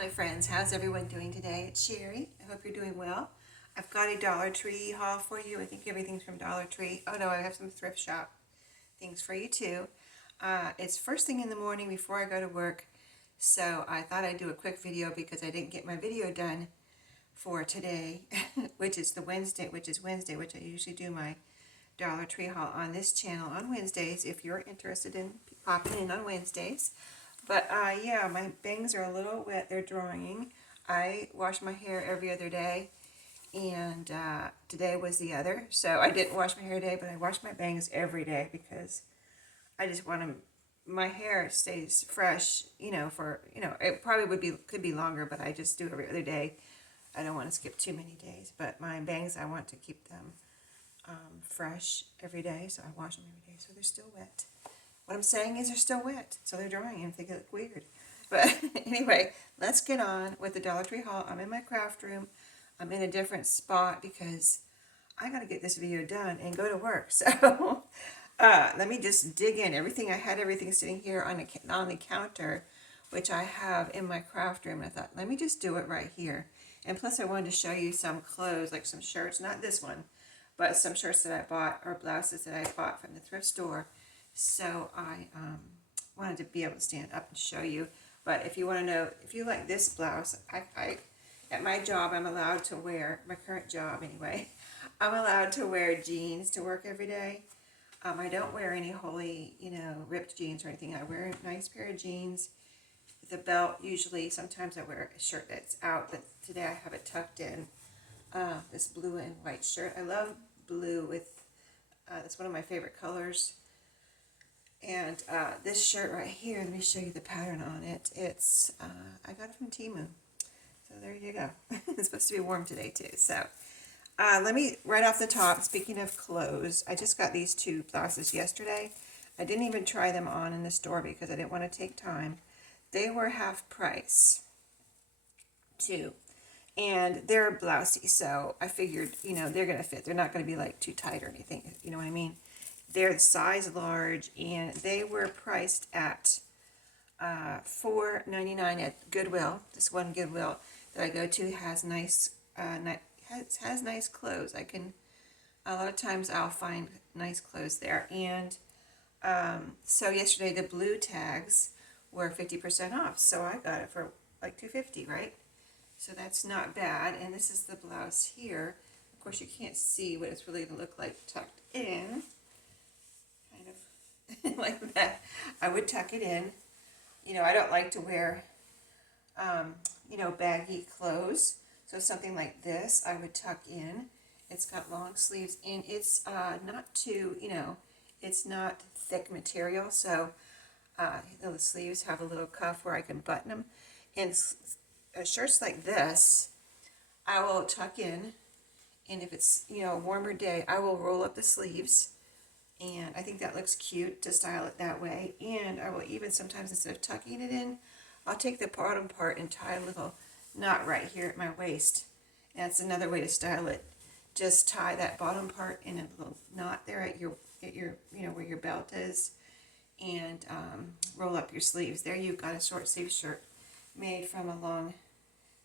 my friends, how's everyone doing today? It's Sherry. I hope you're doing well. I've got a Dollar Tree haul for you. I think everything's from Dollar Tree. Oh no, I have some thrift shop things for you too. It's first thing in the morning before I go to work, so I thought I'd do a quick video because I didn't get my video done for today, which is Wednesday, which I usually do my Dollar Tree haul on this channel on Wednesdays if you're interested in popping in on Wednesdays. But yeah, my bangs are a little wet. They're drying. I wash my hair every other day, and today was the other. So I didn't wash my hair today, but I wash my bangs every day because I just want to. My hair stays fresh, it probably could be longer, but I just do every other day. I don't want to skip too many days. But my bangs, I want to keep them fresh every day, so I wash them every day. So they're still wet. What I'm saying is they're still wet, so they're drying and they look weird. But anyway, let's get on with the Dollar Tree haul. I'm in my craft room. I'm in a different spot because I got to get this video done and go to work. So let me just dig in. I had everything sitting here on the counter, which I have in my craft room. And I thought, let me just do it right here. And plus I wanted to show you some clothes, like some shirts, not this one, but some shirts that I bought or blouses that I bought from the thrift store. So I wanted to be able to stand up and show you. But if you want to know, if you like this blouse, I at my job, I'm allowed to wear, my current job anyway, I'm allowed to wear jeans to work every day. I don't wear any holy, ripped jeans or anything. I wear a nice pair of jeans with a belt usually. Sometimes I wear a shirt that's out, but today I have it tucked in. This blue and white shirt. I love blue with, that's one of my favorite colors. And this shirt right here, let me show you the pattern on it. It's, I got it from Temu. So there you go. It's supposed to be warm today too. So let me, right off the top, speaking of clothes, I just got these two blouses yesterday. I didn't even try them on in the store because I didn't want to take time. They were half price too. And they're blousey, so I figured, they're going to fit. They're not going to be like too tight or anything, you know what I mean? They're the size large, and they were priced at $4.99 at Goodwill. This one Goodwill that I go to has nice, has nice clothes. A lot of times I'll find nice clothes there. And so yesterday the blue tags were 50% off, so I got it for like $2.50, right? So that's not bad. And this is the blouse here. Of course, you can't see what it's really going to look like tucked in. Kind of like that. I would tuck it in. I don't like to wear, baggy clothes. So something like this, I would tuck in. It's got long sleeves, and it's not too, it's not thick material. So the sleeves have a little cuff where I can button them. And shirts like this, I will tuck in. And if it's, a warmer day, I will roll up the sleeves. And I think that looks cute to style it that way. And I will even sometimes, instead of tucking it in, I'll take the bottom part and tie a little knot right here at my waist. And that's another way to style it. Just tie that bottom part in a little knot there at your where your belt is, and roll up your sleeves. There you've got a short sleeve shirt made from a long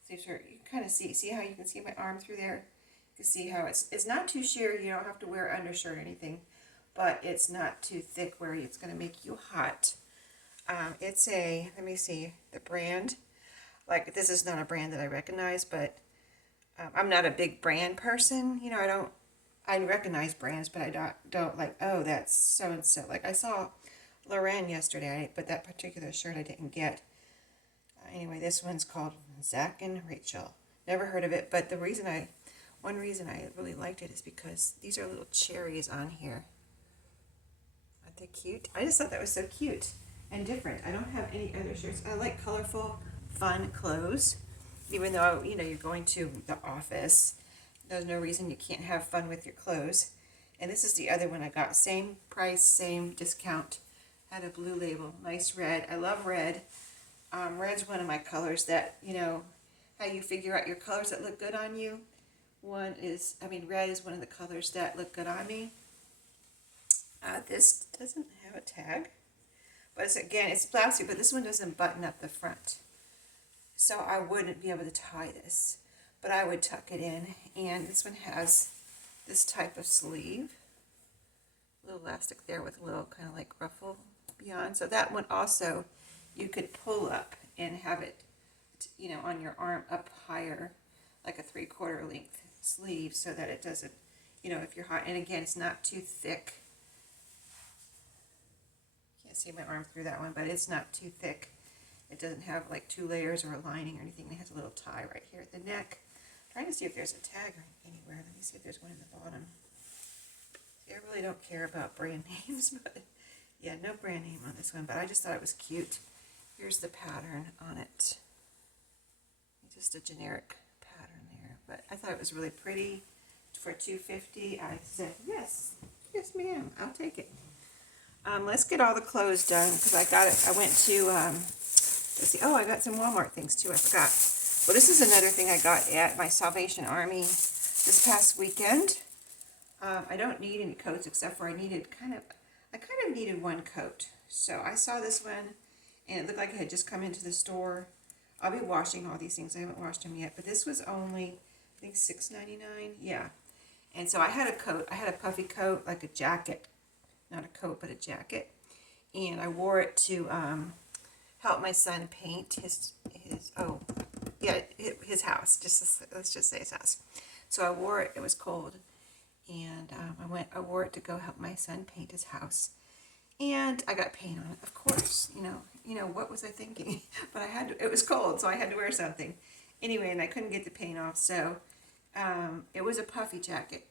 sleeve shirt. You can kind of see how you can see my arm through there. You can see how it's not too sheer. You don't have to wear an undershirt or anything. But it's not too thick where it's going to make you hot. It's let me see, the brand. Like, this is not a brand that I recognize, but I'm not a big brand person. I recognize brands, but I don't like, oh, that's so-and-so. Like, I saw Loren yesterday, but that particular shirt I didn't get. Anyway, this one's called Zach and Rachel. Never heard of it, but one reason I really liked it is because these are little cherries on here. They're cute. I just thought that was so cute and different. I don't have any other shirts. I like colorful, fun clothes. Even though, you're going to the office, there's no reason you can't have fun with your clothes. And this is the other one I got. Same price, same discount. Had a blue label. Nice red. I love red. Red's one of my colors that, how you figure out your colors that look good on you. Red is one of the colors that look good on me. This doesn't have a tag, but it's blousey, but this one doesn't button up the front. so I wouldn't be able to tie this, but I would tuck it in. And this one has this type of sleeve, a little elastic there with a little kind of like ruffle beyond. So that one also you could pull up and have it, you know, on your arm up higher, like a 3/4 length sleeve, so that it doesn't, you know, if you're hot. And again, it's not too thick. Can't see my arm through that one, but it's not too thick. It doesn't have like 2 layers or a lining or anything. It has a little tie right here at the neck. I'm trying to see if there's a tag anywhere. Let me see if there's one in the bottom. See, I really don't care about brand names, but yeah, no brand name on this one, but I just thought it was cute. Here's the pattern on it. Just a generic pattern there, but I thought it was really pretty. For $2.50, I said, yes, ma'am, I'll take it. Let's get all the clothes done, because I got it. I went to, let's see, oh, I got some Walmart things too, I forgot. Well, this is another thing I got at my Salvation Army this past weekend. I don't need any coats, except for I kind of needed one coat. So I saw this one, and it looked like it had just come into the store. I'll be washing all these things. I haven't washed them yet, but this was only, I think, $6.99. Yeah. And so I had a coat. I had a puffy coat, like a jacket. Not a coat, but a jacket. And I wore it to help my son paint his house. Let's just say his house. So I wore it. It was cold. And I wore it to go help my son paint his house. And I got paint on it, of course. You know, what was I thinking? But I had to, it was cold, so I had to wear something. Anyway, and I couldn't get the paint off, so it was a puffy jacket.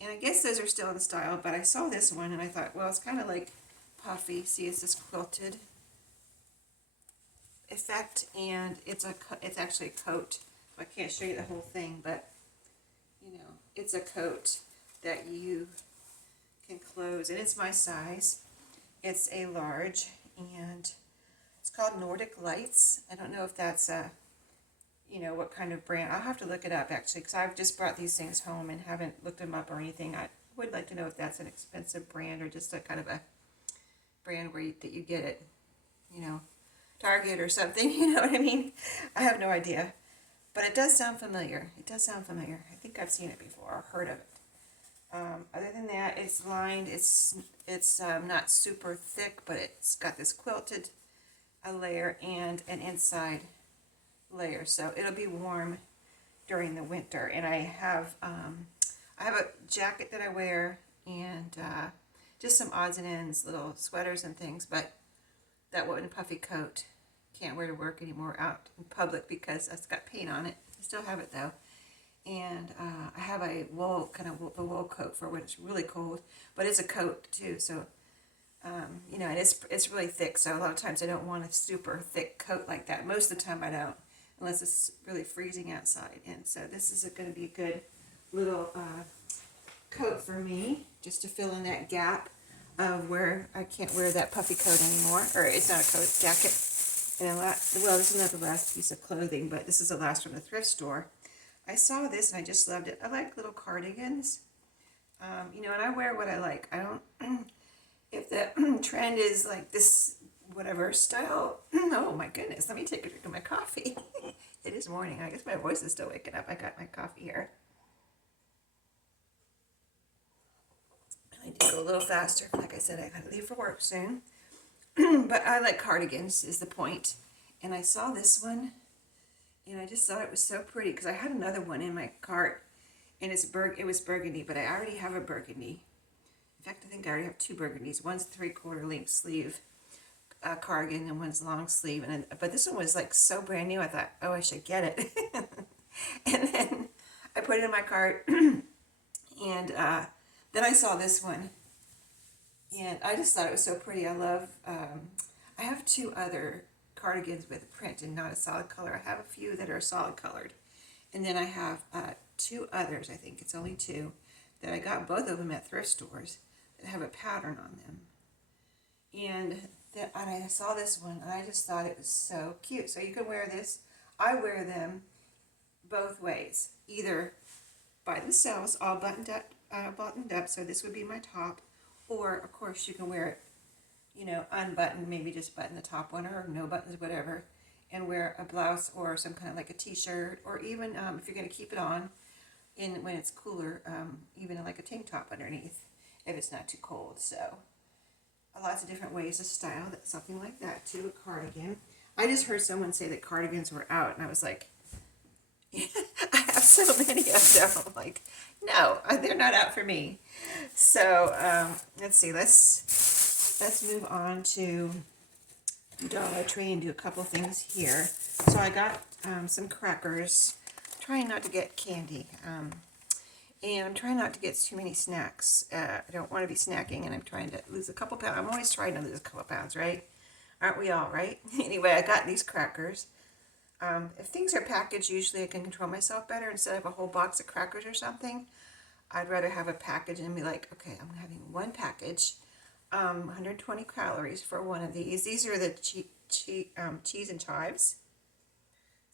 And I guess those are still in style, but I saw this one and I thought, well, it's kind of like puffy. See, it's this quilted effect, and it's actually a coat. I can't show you the whole thing, but you know, it's a coat that you can close, and it's my size. It's a large, and it's called Nordic Lights. I don't know if that's you know, what kind of brand. I'll have to look it up, actually, because I've just brought these things home and haven't looked them up or anything. I would like to know if that's an expensive brand or just a kind of a brand where that you get it, you know, Target or something, you know what I mean? I have no idea, but it does sound familiar. It does sound familiar. I think I've seen it before or heard of it. Other than that, it's lined. It's not super thick, but it's got this quilted layer and an inside layer, so it'll be warm during the winter. And I have a jacket that I wear, and just some odds and ends, little sweaters and things, but that one puffy coat can't wear to work anymore out in public because it's got paint on it. I still have it though. And I have a wool, a wool coat for when it's really cold, but it's a coat too, so you know, and it's really thick, so a lot of times I don't want a super thick coat like that. Most of the time I don't, unless it's really freezing outside. And so this is going to be a good little coat for me, just to fill in that gap of where I can't wear that puffy coat anymore, or it's not a coat, it's a jacket. And well, this is not the last piece of clothing, but this is the last from the thrift store. I saw this and I just loved it. I like little cardigans, you know, and I wear what I like. I don't, if the trend is like this, whatever style, oh my goodness, let me take a drink of my coffee. It is morning. I guess my voice is still waking up. I got my coffee here. I need to go a little faster. Like I said, I gotta leave for work soon. But I like cardigans is the point. And I saw this one, and I just thought it was so pretty because I had another one in my cart, and it was burgundy, but I already have a burgundy. In fact, I think I already have 2 burgundies. One's 3/4 length sleeve cardigan, and one's long sleeve. But this one was like so brand new. I thought, oh, I should get it. And then I put it in my cart, and then I saw this one, and I just thought it was so pretty. I love. I have 2 other cardigans with print and not a solid color. I have a few that are solid colored, and then I have 2 others. I think it's only 2 that I got, both of them at thrift stores, that have a pattern on them. And I saw this one, and I just thought it was so cute. So you can wear this. I wear them both ways, either by themselves, all buttoned up. So this would be my top, or of course you can wear it, you know, unbuttoned, maybe just button the top one, or no buttons, whatever. and wear a blouse or some kind of like a t-shirt, or even if you're going to keep it on when it's cooler, even like a tank top underneath if it's not too cold. So lots of different ways to style that, something like that too. A cardigan. I just heard someone say that cardigans were out, and I was like, I have so many of them. I'm like, no, they're not out for me. So let's see. Let's move on to Dollar Tree and do a couple things here. So I got some crackers. Trying not to get candy. And I'm trying not to get too many snacks. I don't want to be snacking, and I'm trying to lose a couple pounds. I'm always trying to lose a couple pounds, right? Aren't we all, right? Anyway, I got these crackers. If things are packaged, usually I can control myself better. Instead of a whole box of crackers or something, I'd rather have a package and be like, okay, I'm having one package, 120 calories for one of these. These are the cheese and chives.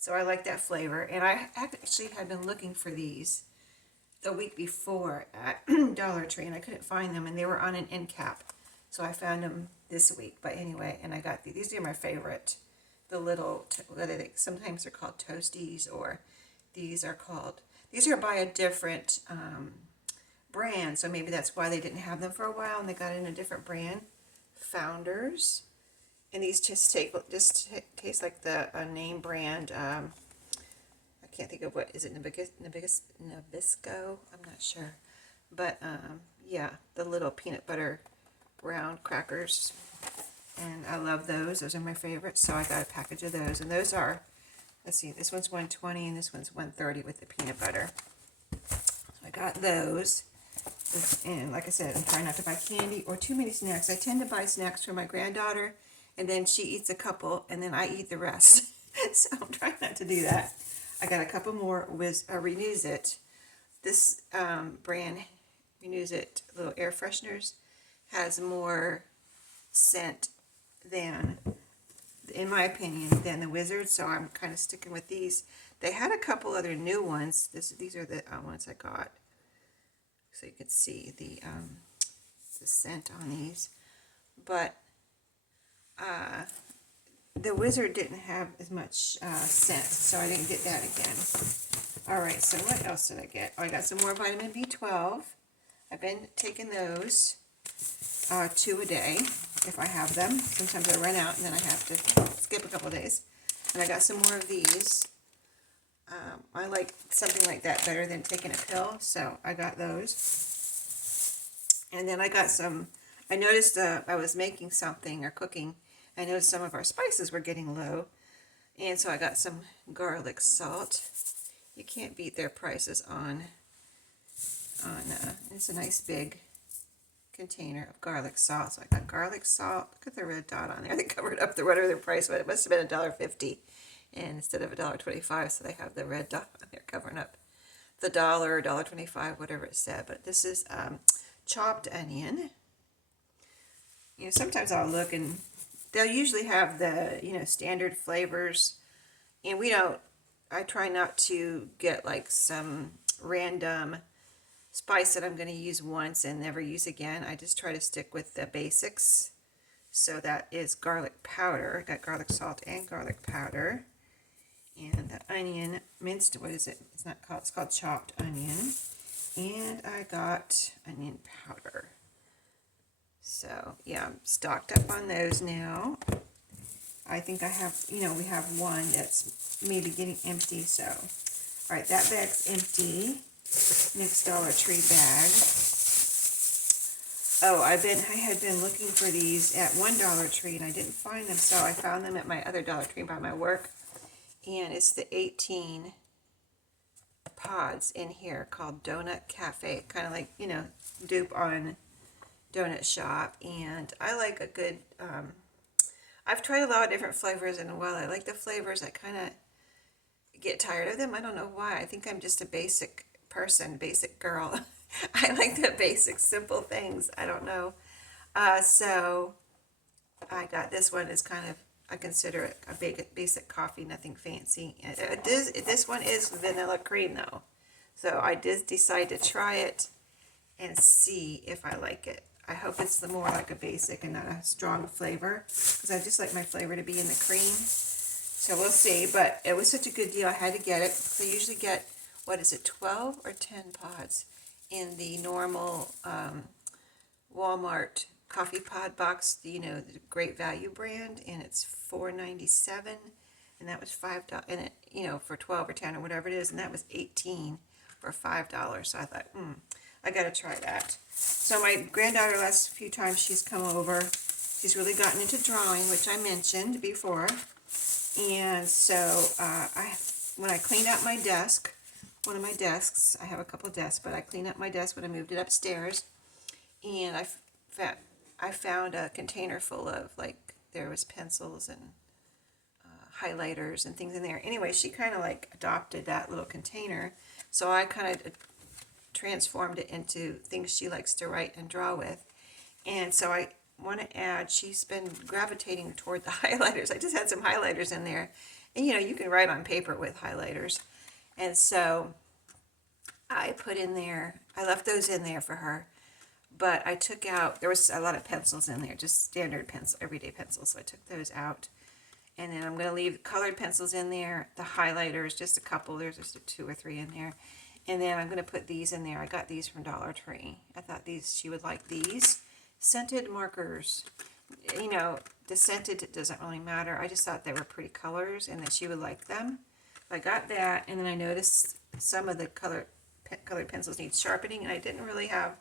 So I like that flavor. And I actually had been looking for these the week before at Dollar Tree, and I couldn't find them, and they were on an end cap. So I found them this week. But anyway, and I got these. These are my favorite. The little, sometimes they're called Toasties, or these are by a different brand. So maybe that's why they didn't have them for a while, and they got in a different brand. Founders. And these just taste like the name brand. I can't think of what is it. Nabisco. I'm not sure, but yeah, the little peanut butter brown crackers, and I love those. Those are my favorites. So I got a package of those, and those are. Let's see. This one's 120, and this one's 130 with the peanut butter. So I got those. And like I said, I'm trying not to buy candy or too many snacks. I tend to buy snacks for my granddaughter, and then she eats a couple, and then I eat the rest. So I'm trying not to do that. I got a couple more with Renews It. This brand, Renews It, little air fresheners, has more scent than, in my opinion, than the Wizard. So I'm kind of sticking with these. They had a couple other new ones. These are the ones I got. So you can see the scent on these. But the Wizard didn't have as much scent, so I didn't get that again. All right, so what else did I get? Oh, I got some more vitamin B12. I've been taking those 2 a day if I have them. Sometimes I run out, and then I have to skip a couple days. And I got some more of these. I like something like that better than taking a pill, so I got those. And then I got some, I noticed I was making something or cooking. I noticed some of our spices were getting low, and so I got some garlic salt. You can't beat their prices on it's a nice big container of garlic salt. So I got garlic salt. Look at the red dot on there. They covered up the whatever their price was. It must have been $1.50, and instead of $1.25, so they have the red dot on there covering up the dollar, $1.25, whatever it said. But this is chopped onion. You know, sometimes I'll look, and they'll usually have the, you know, standard flavors, and I try not to get like some random spice that I'm going to use once and never use again. I just try to stick with the basics. So that is garlic powder. I got garlic salt and garlic powder. And the onion minced, what is it? It's called chopped onion. And I got onion powder. So yeah, I'm stocked up on those now. I think I have, you know, we have one that's maybe getting empty. So, all right, that bag's empty. Next Dollar Tree bag. Oh, I had been looking for these at one Dollar Tree, and I didn't find them, so I found them at my other Dollar Tree by my work. And it's the 18 pods in here called Donut Cafe, kind of like, you know, dupe on Donut Shop. And I like a good, I've tried a lot of different flavors, and while I like the flavors, I kind of get tired of them. I don't know why. I think I'm just a basic person, basic girl. I like the basic, simple things. I don't know. So I got this one. Is kind of, I consider it a basic coffee, nothing fancy. This one is vanilla cream though. So I did decide to try it and see if I like it. I hope it's more like a basic and not a strong flavor, because I just like my flavor to be in the cream. So we'll see, but it was such a good deal, I had to get it. I usually get, what is it, 12 or 10 pods in the normal Walmart coffee pod box, you know, the Great Value brand, and it's $4.97, and that was $5, and it, you know, for 12 or 10 or whatever it is, and that was 18 for $5. So I thought, I gotta try that. So my granddaughter, last few times she's come over, she's really gotten into drawing, which I mentioned before. And so when I cleaned out my desk, one of my desks, I have a couple desks, but I cleaned up my desk when I moved it upstairs, and I found a container full of, like, there was pencils and highlighters and things in there. Anyway, she kind of like adopted that little container, so I kind of transformed it into things she likes to write and draw with. And so I want to add, she's been gravitating toward the highlighters. I just had some highlighters in there, and you know, you can write on paper with highlighters. And so I put in there, I left those in there for her, but I took out, there was a lot of pencils in there, just standard pencil, everyday pencils, so I took those out. And then I'm going to leave colored pencils in there, the highlighters, just a couple, there's just 2 or 3 in there. And then I'm going to put these in there. I got these from Dollar Tree. I thought she would like these. Scented markers. You know, the scented, it doesn't really matter. I just thought they were pretty colors and that she would like them. I got that, and then I noticed some of the colored pencils need sharpening, and I didn't really have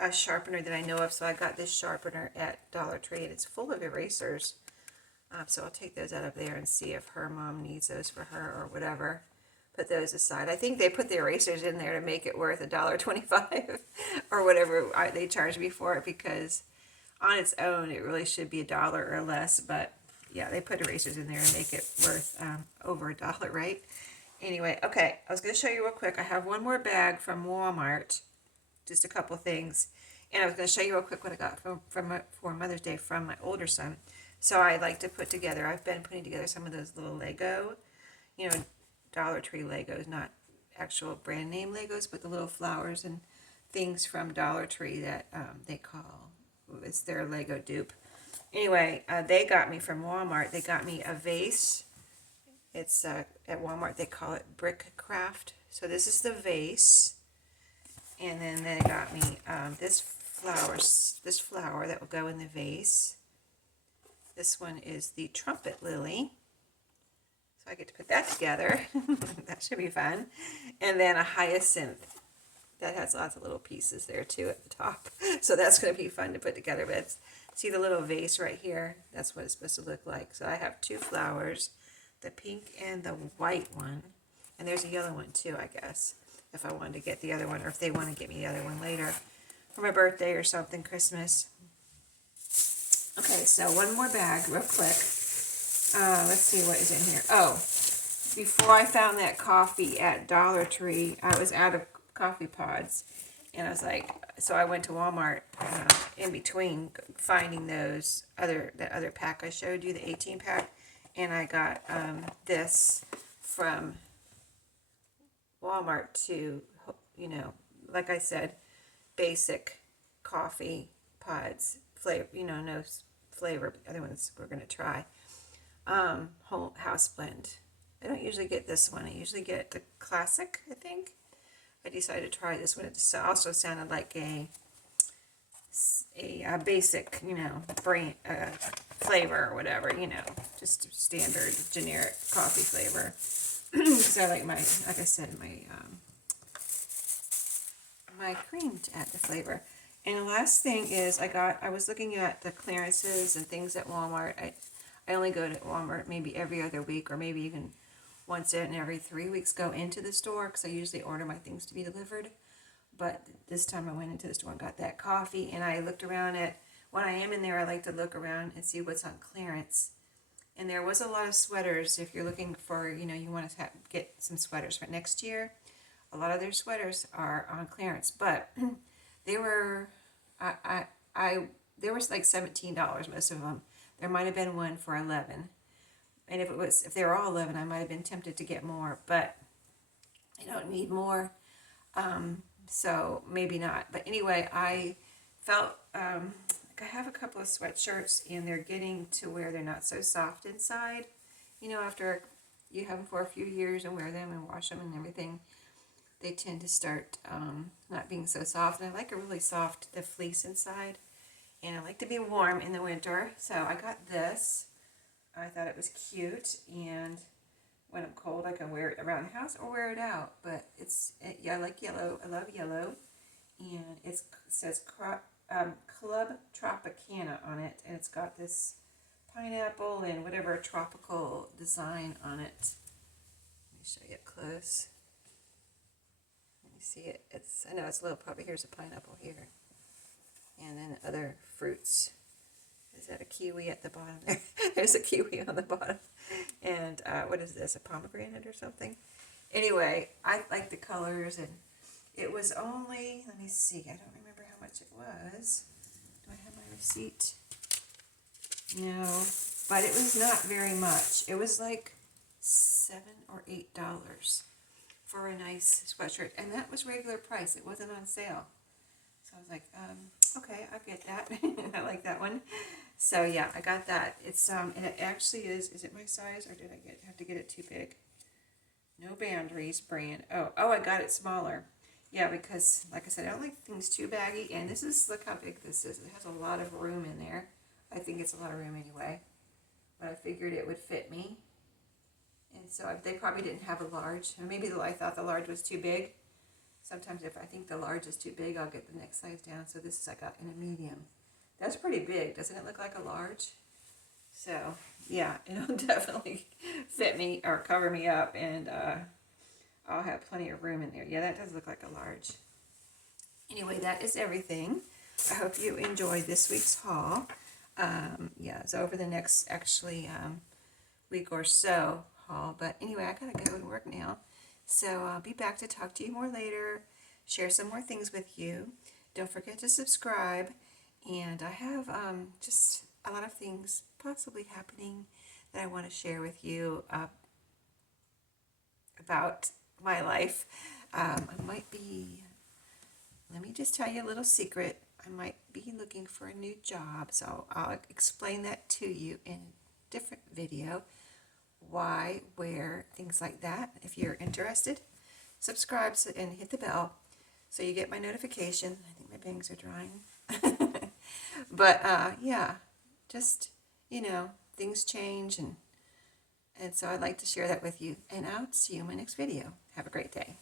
a sharpener that I know of, so I got this sharpener at Dollar Tree, and it's full of erasers. So I'll take those out of there and see if her mom needs those for her or whatever. Put those aside. I think they put the erasers in there to make it worth $1.25 or whatever they charged me for it, because on its own it really should be $1 or less, but yeah, they put erasers in there to make it worth over $1, right? Anyway, okay, I was going to show you real quick. I have one more bag from Walmart, just a couple things, and I was going to show you real quick what I got for Mother's Day from my older son. So I like to put together, I've been putting together some of those little Lego, you know, Dollar Tree Legos, not actual brand name Legos, but the little flowers and things from Dollar Tree that they call, it's their Lego dupe. Anyway, they got me from Walmart, they got me a vase. It's at Walmart, they call it Brick Craft. So this is the vase. And then they got me this flower that will go in the vase. This one is the trumpet lily. So I get to put that together. That should be fun. And then a hyacinth. That has lots of little pieces there too at the top. So that's going to be fun to put together. But see the little vase right here? That's what it's supposed to look like. So I have 2 flowers, the pink and the white one. And there's a yellow one too, I guess, if I wanted to get the other one, or if they want to get me the other one later for my birthday or something, Christmas. Okay, so one more bag real quick. Let's see what is in here. Oh, before I found that coffee at Dollar Tree, I was out of coffee pods, and I was like, so I went to Walmart in between finding that other pack I showed you, the 18 pack, and I got this from Walmart to, you know, like I said, basic coffee pods, flavor, you know, no flavor, but the other ones we're going to try. Whole house blend. I don't usually get this one. I usually get the classic, I think. I decided to try this one. It also sounded like a basic, you know, brand flavor or whatever, you know, just standard generic coffee flavor. So I like like I said, my cream to add the flavor. And the last thing is I was looking at the clearances and things at Walmart. I only go to Walmart maybe every other week, or maybe even once in every 3 weeks go into the store, because I usually order my things to be delivered. But this time I went into the store and got that coffee, and I looked around when I am in there, I like to look around and see what's on clearance. And there was a lot of sweaters. If you're looking for, you know, you want to get some sweaters for next year, a lot of their sweaters are on clearance, but they were, there was like $17, most of them. There might have been one for $11. And if they were all 11, I might have been tempted to get more, but I don't need more. So maybe not. But anyway, I felt like I have a couple of sweatshirts, and they're getting to where they're not so soft inside. You know, after you have them for a few years and wear them and wash them and everything, they tend to start not being so soft. And I like a really soft, the fleece inside. And I like to be warm in the winter. So I got this. I thought it was cute. And when I'm cold, I can wear it around the house or wear it out. But yeah, I like yellow. I love yellow. And it says Club Tropicana on it. And it's got this pineapple and whatever tropical design on it. Let me show you up close. Let me see it. I know it's a little puppy. Here's a pineapple here. And then other fruits. Is that a kiwi at the bottom there? There's a kiwi on the bottom. And what is this? A pomegranate or something? Anyway, I like the colors, and it was only, let me see, I don't remember how much it was. Do I have my receipt? No, but it was not very much. It was like $7 or $8 for a nice sweatshirt, and that was regular price. It wasn't on sale. So I was like, okay, I'll get that. I like that one. So yeah, I got that. It's and it actually is it my size, or did I have to get it too big? No Boundaries brand. Oh, I got it smaller. Yeah, because like I said, I don't like things too baggy, and this is, look how big this is. It has a lot of room in there. I think it's a lot of room anyway, but I figured it would fit me. And so they probably didn't have a large, or maybe I thought the large was too big. Sometimes if I think the large is too big, I'll get the next size down. So this is, I got in a medium. That's pretty big. Doesn't it look like a large? So yeah, it'll definitely fit me or cover me up, and I'll have plenty of room in there. Yeah, that does look like a large. Anyway, that is everything. I hope you enjoyed this week's haul. Yeah, it's over the next week or so haul. But anyway, I gotta go and work now. So I'll be back to talk to you more later, share some more things with you. Don't forget to subscribe. And I have just a lot of things possibly happening that I want to share with you about my life. I might be, let me just tell you a little secret. I might be looking for a new job, so I'll explain that to you in a different video. Why, where, things like that. If you're interested, subscribe and hit the bell so you get my notification. I think my bangs are drying. But yeah, just, things change, and so I'd like to share that with you. And I'll see you in my next video. Have a great day.